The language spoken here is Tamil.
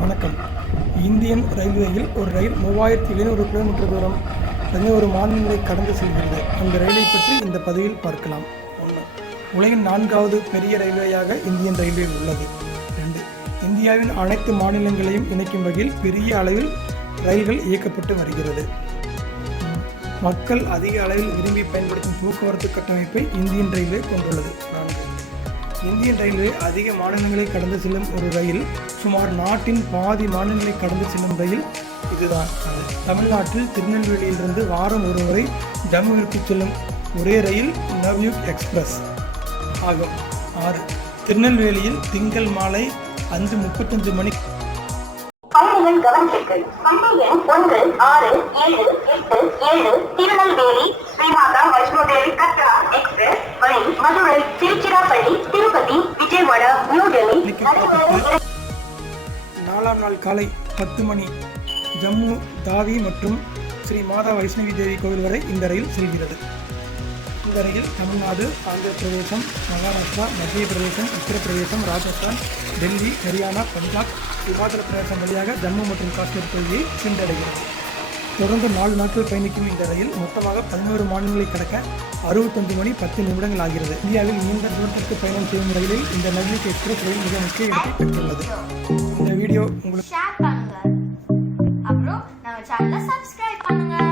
வணக்கம். இந்தியன் ரயில்வேயில் ஒரு ரயில் மூவாயிரத்தி எழுநூறு கிலோமீட்டர் தூரம் பதினோரு மாநிலங்களை கடந்து செல்கிறது. அந்த ரயிலை பற்றி இந்த பதிவில் பார்க்கலாம். ஒன்று உலகின் நான்காவது பெரிய ரயில்வேயாக இந்தியன் ரயில்வே உள்ளது. ரெண்டு இந்தியாவின் அனைத்து மாநிலங்களையும் இணைக்கும் வகையில் பெரிய அளவில் ரயில்கள் இயக்கப்பட்டு வருகிறது. மக்கள் அதிக அளவில் விரும்பி பயன்படுத்தும் போக்குவரத்து கட்டமைப்பை இந்தியன் ரயில்வே கொண்டுள்ளது. நான்கு இந்தியன் ரயில்வே அதிக மாநிலங்களை கடந்து செல்லும் ஒரு ரயில் சுமார் நாட்டின் பாதி மாநிலங்களை கடந்து செல்லும் ரயில் இதுதான். அது தமிழ்நாட்டில் திருநெல்வேலியிலிருந்து வாரம் ஒரு முறை ஜம்முவிற்கு செல்லும் ஒரே ரயில் நவ்யூக் எக்ஸ்பிரஸ் ஆகும். ஆறு திருநெல்வேலியில் திங்கள் மாலை அஞ்சு முப்பத்தஞ்சு மணி பயணிகள் ஒன்று ஆறு ஏழு எட்டு ஏழு திருநெல்வேலி ஸ்ரீமாதா நாலாம் நாள் காலை பத்து மணி ஜம்மு தாவி மற்றும் ஸ்ரீ மாதா வைஷ்ணவி தேவி கோவில் வரை இந்த ரயில் செல்கிறது. இந்த ரயில் தமிழ்நாடு ஆந்திர பிரதேசம் மகாராஷ்டிரா மத்திய பிரதேசம் உத்தரப்பிரதேசம் ராஜஸ்தான் டெல்லி ஹரியானா பஞ்சாப் இமாச்சல பிரதேசம் வழியாக ஜம்மு மற்றும் காஷ்மீர் பகுதியை சென்றடைகிறது. தொடர்ந்து நாலு நாட்கள் பயணிக்கும் இந்த ரயில் மொத்தமாக பதினோரு மாநிலங்களை கடக்க அறுபத்தஞ்சு மணி பத்து நிமிடங்கள் ஆகிறது. இந்தியாவில் நீண்ட தூரத்திற்கு பயணம் செய்யும் ரயிலில் இந்த நவீன எக்ஸ்பிரஸ் ரயில் மிக முக்கிய இடத்தை பெற்றுள்ளது. இந்த வீடியோ உங்களுக்கு